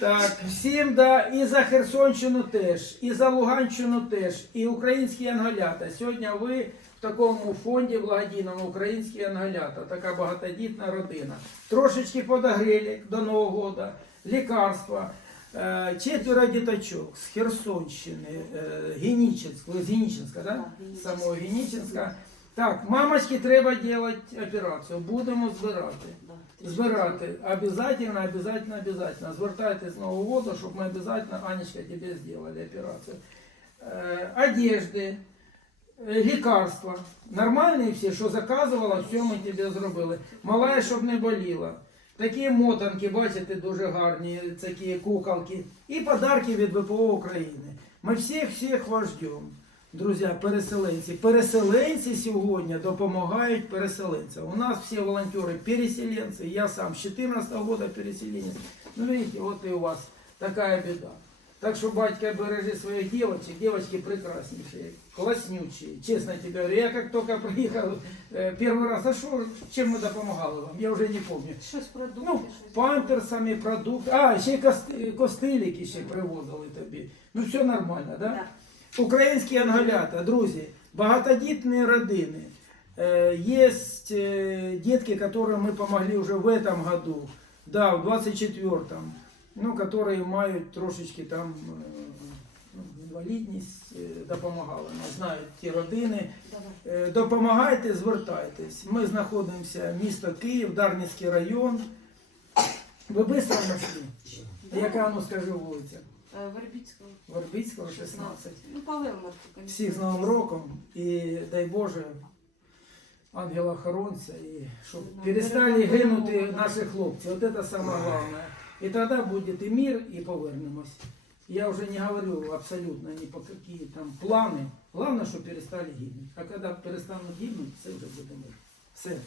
Так, всім да, і за Херсонщину теж, і за Луганщину теж, і українські анголята. Сьогодні ви в такому фонді благодійному українські анголята, така багатодітна родина. Трошечки подогрели до Нового года, лікарства. Е, Четверо діточок з Херсонщини, е, Генічинськ, ви з Генічинська, да? Самого Генічинська. Так, мамочки треба робити операцію, будемо збирати. Збирати обязательно, обязательно, обязательно. Звертайтесь з Нового года, щоб ми обязательно, Анечка, тебе сделали операцию. Э, одежди, э, лікарства. Нормальні всі, що заказувала, все ми тебе зробили. Малая, щоб не боліла. Такі мотанки, бачите, дуже гарні, такі куколки. І подарки від ВПО України. Ми всіх всіх вас ждемо. Друзі, переселенці. Переселенці сьогодні допомагають переселенцям. У нас всі волонтери переселенці. Я сам з 14 года переселенец. Ну, видите, вот и у вас такая беда. Так что, батька, бережи своих девочек. Девочки прекраснейшие, класснючие. Честно тебе говорю, я как только приехал э, первый раз, а что, чем мы допомагали вам? Я уже не помню. Щось продукти, Ну, щось. памперсами, продукти. А, ще й кости- костилики ще привозили тобі. Ну, все нормально, да? Да. Українські анголята, друзі, багатодітні родини. Э, Есть э, детки, которым мы помогли уже в этом году, да, в 24-м, ну, которые мають трошечки там е, ну, інвалідність, е, допомагали. нам, знають ті родини. Давай. Е, Допомагайте, звертайтесь. Ми знаходимося місто Київ, Дарницький район. Ви швидко знайшли? Яка, ну скажи, вулиця? Е, Вербіцького. 16. Ну, Павелмарку, конечно. Всіх з Новим роком і дай Боже ангела охоронця і щоб перестали гинути наші хлопці. От це саме головне. І тоді буде і мир, і повернемось. Я вже не говорю абсолютно ні по які там плани. Головне, щоб перестали гибнути. А коли перестануть гибнути, це вже буде мир. Все.